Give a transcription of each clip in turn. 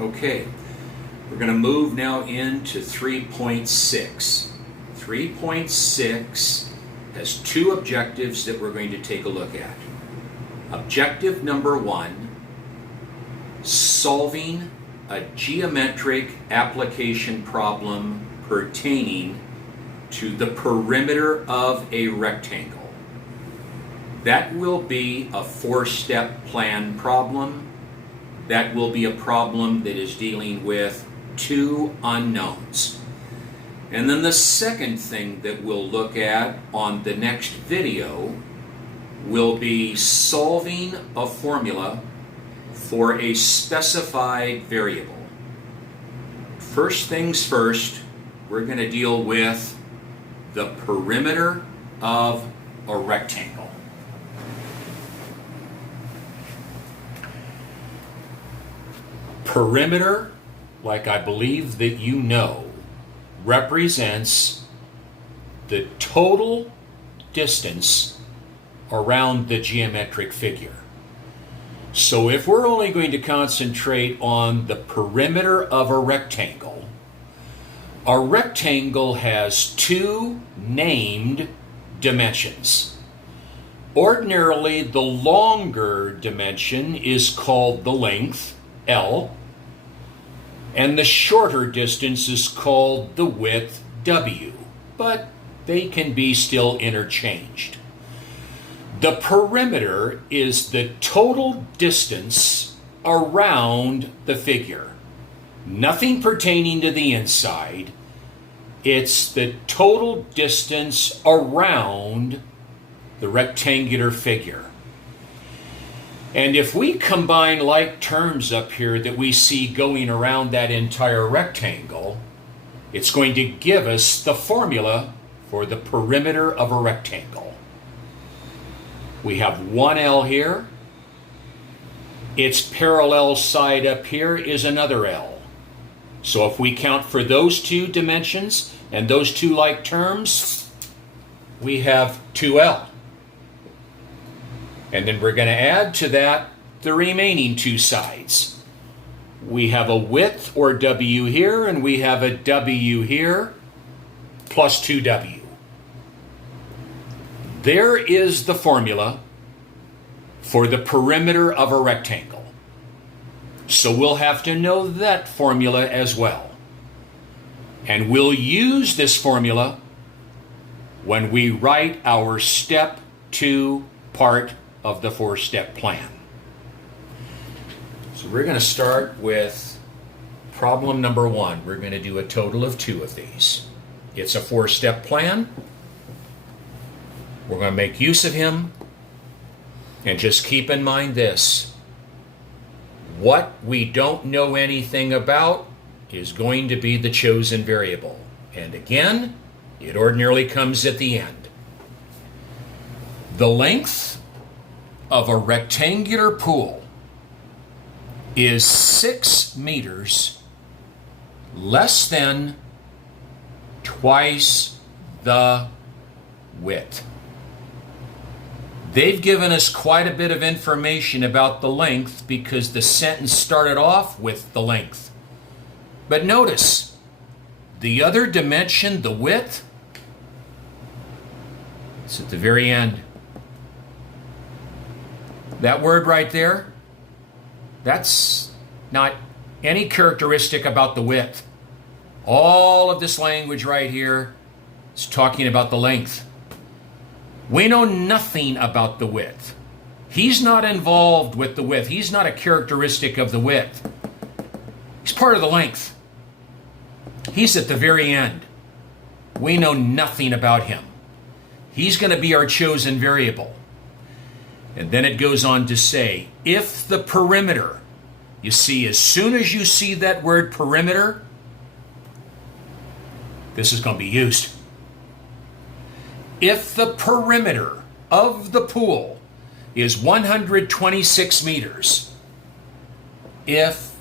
Okay, we're going to move now into 3.6. 3.6 has two objectives that we're going to take a look at. Objective number one, solving a geometric application problem pertaining to the perimeter of a rectangle. That will be a four-step plan problem. That will be a problem that is dealing with two unknowns. And then the second thing that we'll look at on the next video will be solving a formula for a specified variable. First things first, we're going to deal with the perimeter of a rectangle. Perimeter, like I believe that you know, represents the total distance around the geometric figure. So if we're only going to concentrate on the perimeter of a rectangle has two named dimensions. Ordinarily, the longer dimension is called the length, L, and the shorter distance is called the width, W, but they can be still interchanged. The perimeter is the total distance around the figure. Nothing pertaining to the inside. It's the total distance around the rectangular figure. And if we combine like terms up here that we see going around that entire rectangle, it's going to give us the formula for the perimeter of a rectangle. We have 1L here. Its parallel side up here is another L. So if we count for those two dimensions and those two like terms, we have 2L. And then we're going to add to that the remaining two sides. We have a width, or W, here, and we have a W here, plus 2W. There is the formula for the perimeter of a rectangle. So we'll have to know that formula as well. And we'll use this formula when we write our step 2 part of the four-step plan. So we're going to start with problem number 1. We're going to do a total of 2 of these. It's a four-step plan. We're going to make use of him. And just keep in mind this. What we don't know anything about is going to be the chosen variable. And again, it ordinarily comes at the end. The length of a rectangular pool is 6 meters less than twice the width. They've given us quite a bit of information about the length because the sentence started off with the length. But notice, the other dimension, the width, it's at the very end. That word right there, that's not any characteristic about the width. All of this language right here is talking about the length. We know nothing about the width. He's not involved with the width. He's not a characteristic of the width. He's part of the length. He's at the very end. We know nothing about him. He's going to be our chosen variable. And then it goes on to say, if the perimeter, you see, as soon as you see that word perimeter, this is going to be used. If the perimeter of the pool is 126 meters, if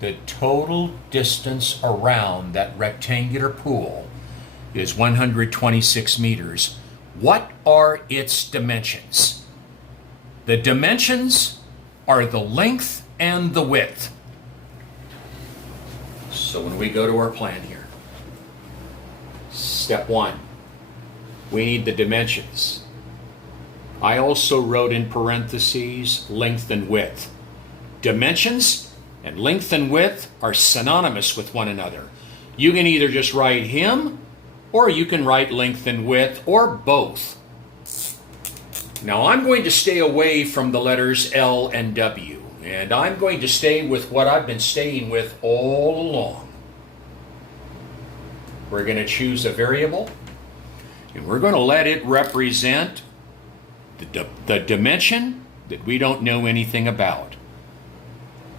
the total distance around that rectangular pool is 126 meters, what are its dimensions? The dimensions are the length and the width. So when we go to our plan here, step 1, we need the dimensions. I also wrote in parentheses length and width. Dimensions and length and width are synonymous with one another. You can either just write him, or you can write length and width, or both. Now I'm going to stay away from the letters L and W, and I'm going to stay with what I've been staying with all along. We're going to choose a variable, and we're going to let it represent the dimension that we don't know anything about.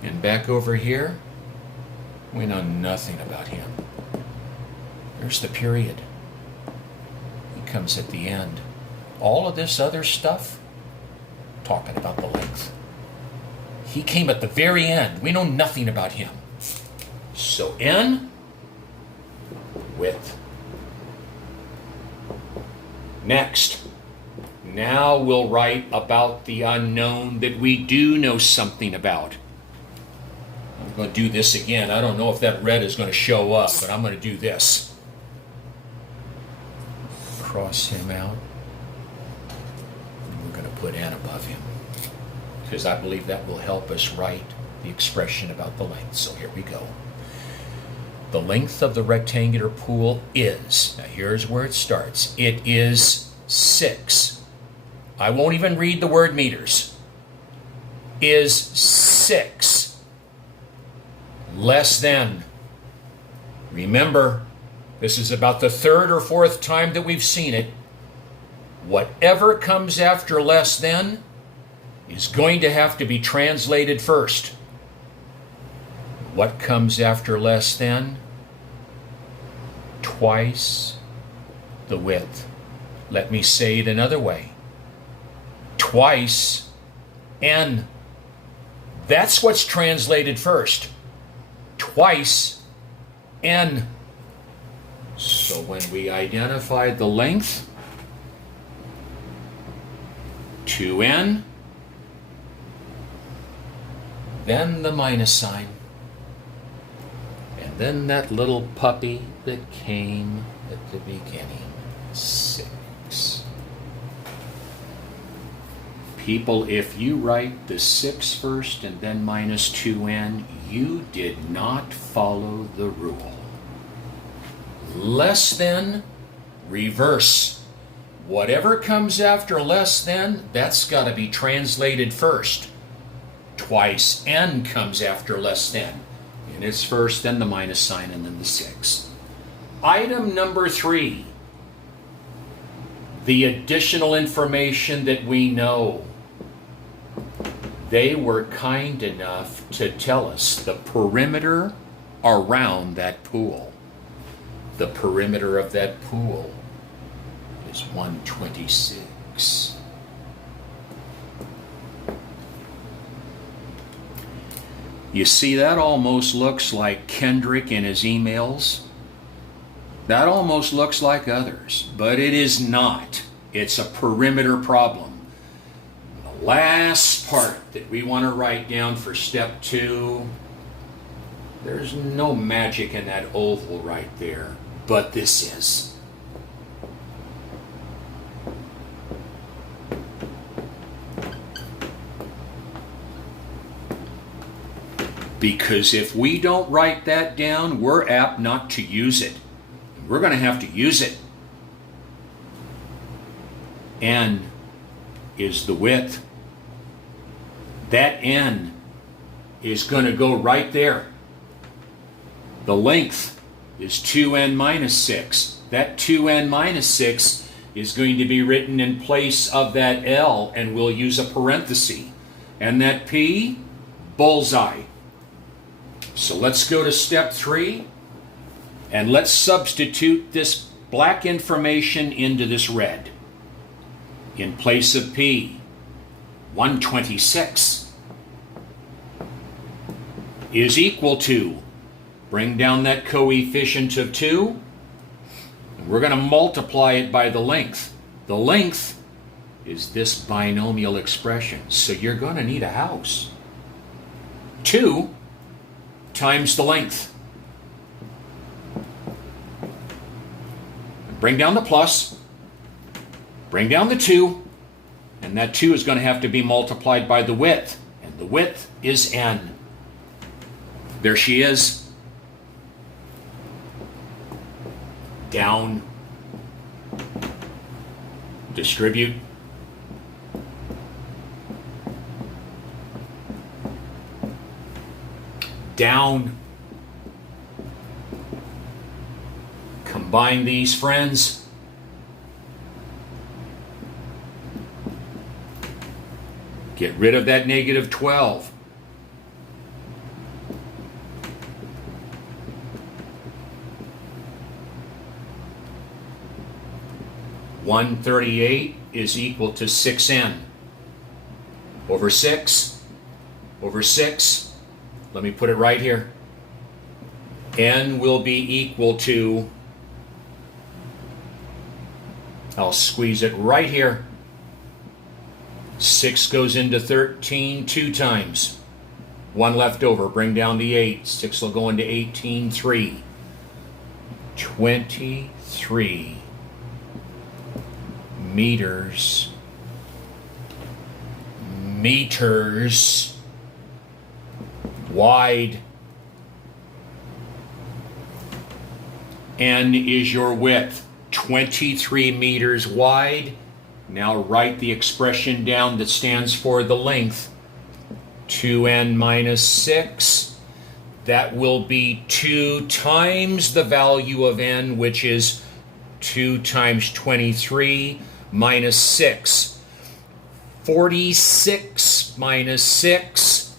And back over here, we know nothing about him. There's the period. He comes at the end. All of this other stuff, talking about the length. He came at the very end. We know nothing about him. So N, width. Next, now we'll write about the unknown that we do know something about. I'm going to do this again. I don't know if that red is going to show up, but I'm going to do this. Cross him out. And we're going to put N above him, because I believe that will help us write the expression about the length. So here we go. The length of the rectangular pool is, now here's where it starts, it is 6. I won't even read the word meters. Is 6 less than. Remember, this is about the 3rd or 4th time that we've seen it. Whatever comes after less than is going to have to be translated first. What comes after less than? Twice the width. Let me say it another way. Twice N. That's what's translated first. Twice N. So when we identify the length, 2N, then the minus sign, and then that little puppy that came at the beginning, 6. People, if you write the 6 first and then minus 2N, you did not follow the rule. Less than, reverse. Whatever comes after less than, that's got to be translated first. Twice N comes after less than. And it's first, then the minus sign, and then the 6. Item number 3. The additional information that we know. They were kind enough to tell us the perimeter around that pool. The perimeter of that pool is 126. You see, that almost looks like Kendrick in his emails. That almost looks like others, but it is not. It's a perimeter problem. The last part that we want to write down for step 2, there's no magic in that oval right there, but this is. Because if we don't write that down, we're apt not to use it. We're going to have to use it. N is the width. That N is going to go right there. The length is 2N minus 6. That 2N minus 6 is going to be written in place of that L, and we'll use a parenthesis. And that P, bullseye. So let's go to step 3, and let's substitute this black information into this red. In place of P, 126 is equal to, bring down that coefficient of 2, and we're going to multiply it by the length. The length is this binomial expression, so you're going to need a house. 2 times the length. bring down the plus, bring down the 2, and that 2 is going to have to be multiplied by the width, and the width is n. There she is. Down. Distribute. Down. Combine these, friends. Get rid of that negative 12. $138 is equal to 6n. Over 6. Over 6. Let me put it right here. N will be equal to, I'll squeeze it right here. 6 goes into 13 2 times. 1 left over. Bring down the 8. 6 will go into 18 3. 23 meters wide. N is your width. 23 meters wide. Now write the expression down that stands for the length. 2n minus 6. That will be 2 times the value of n, which is 2 times 23 minus 6. 46 minus 6.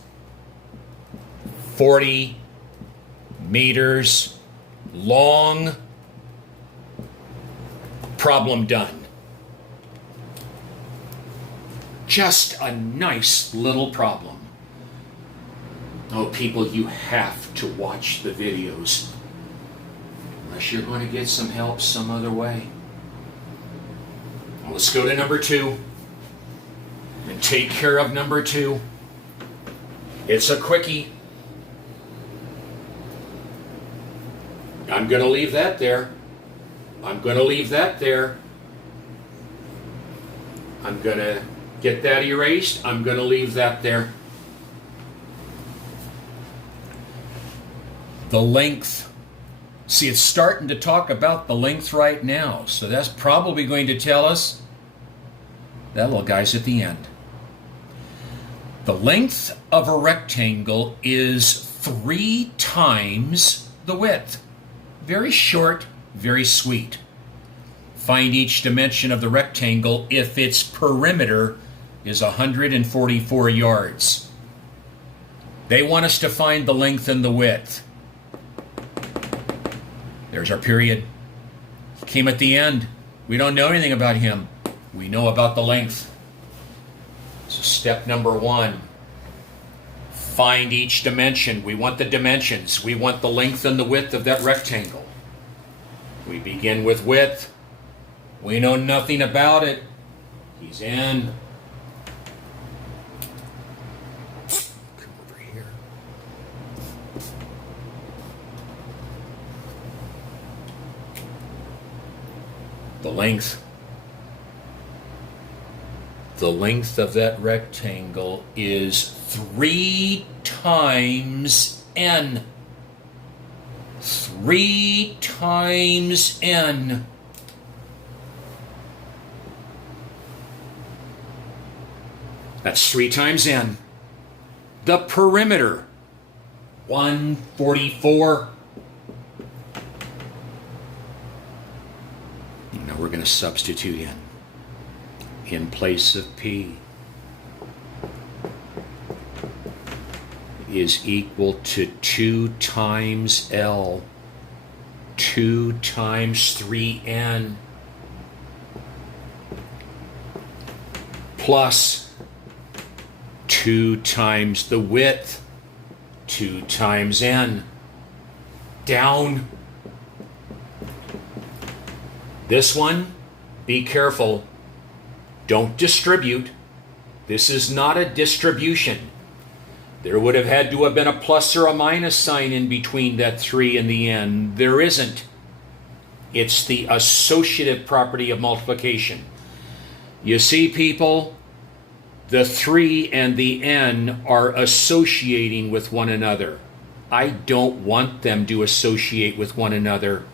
40 meters long. Problem done. Just a nice little problem. Oh, people, you have to watch the videos. Unless you're going to get some help some other way. Well, let's go to number 2. And take care of number 2. It's a quickie. I'm going to leave that there. I'm going to leave that there. I'm going to get that erased. I'm going to leave that there. The length. See, it's starting to talk about the length right now. So that's probably going to tell us that little guy's at the end. The length of a rectangle is 3 times the width. Very short, very sweet. Find each dimension of the rectangle if its perimeter is 144 yards. They want us to find the length and the width. There's our period. He came at the end. We don't know anything about him. We know about the length. So step number 1. Find each dimension. We want the dimensions. We want the length and the width of that rectangle. We begin with width. We know nothing about it. He's in. Come over here. The length. The length of that rectangle is 3 times n. 3 times n. That's 3 times n. The perimeter, 144. Now we're going to substitute in place of P is equal to 2 times L, 2 times 3n, plus 2 times the width, 2 times n. Down. This one, be careful. Don't distribute. This is not a distribution. There would have had to have been a plus or a minus sign in between that 3 and the n. There isn't. It's the associative property of multiplication. You see, people, the 3 and the n are associating with one another. I don't want them to associate with one another.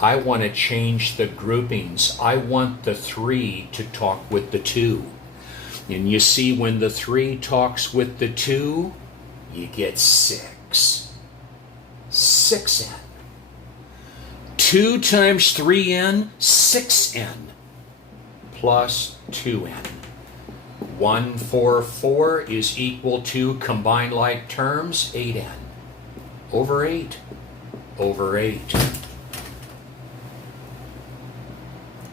I want to change the groupings. I want the 3 to talk with the 2. And you see, when the 3 talks with the 2, you get 6. 6n. 2 times 3n, 6n, plus 2n. 144 is equal to, combined like terms, 8n. Over 8. Over 8.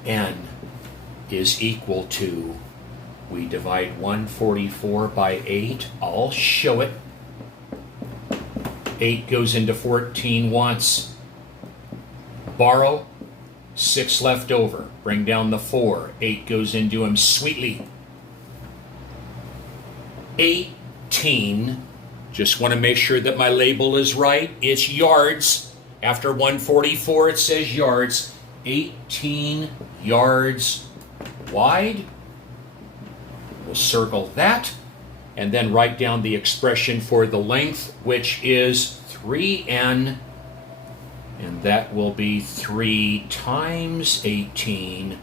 N is equal to, we divide 144 by 8. I'll show it. 8 goes into 14 once. Borrow, 6 left over. Bring down the 4. 8 goes into him sweetly. 18, just want to make sure that my label is right. It's yards. After 144, it says yards. 18 yards wide. We'll circle that, and then write down the expression for the length, which is 3n, and that will be 3 times 18,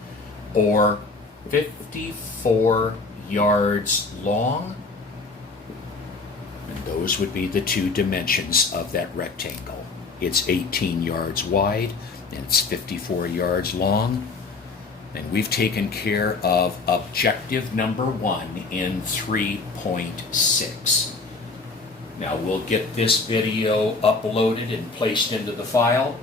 or 54 yards long. And those would be the 2 dimensions of that rectangle. It's 18 yards wide, and it's 54 yards long. And we've taken care of objective number 1 in 3.6. Now we'll get this video uploaded and placed into the file.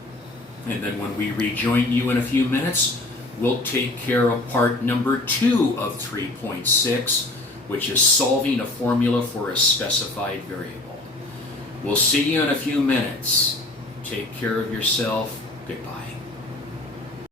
And then when we rejoin you in a few minutes, we'll take care of part number 2 of 3.6, which is solving a formula for a specified variable. We'll see you in a few minutes. Take care of yourself. Goodbye.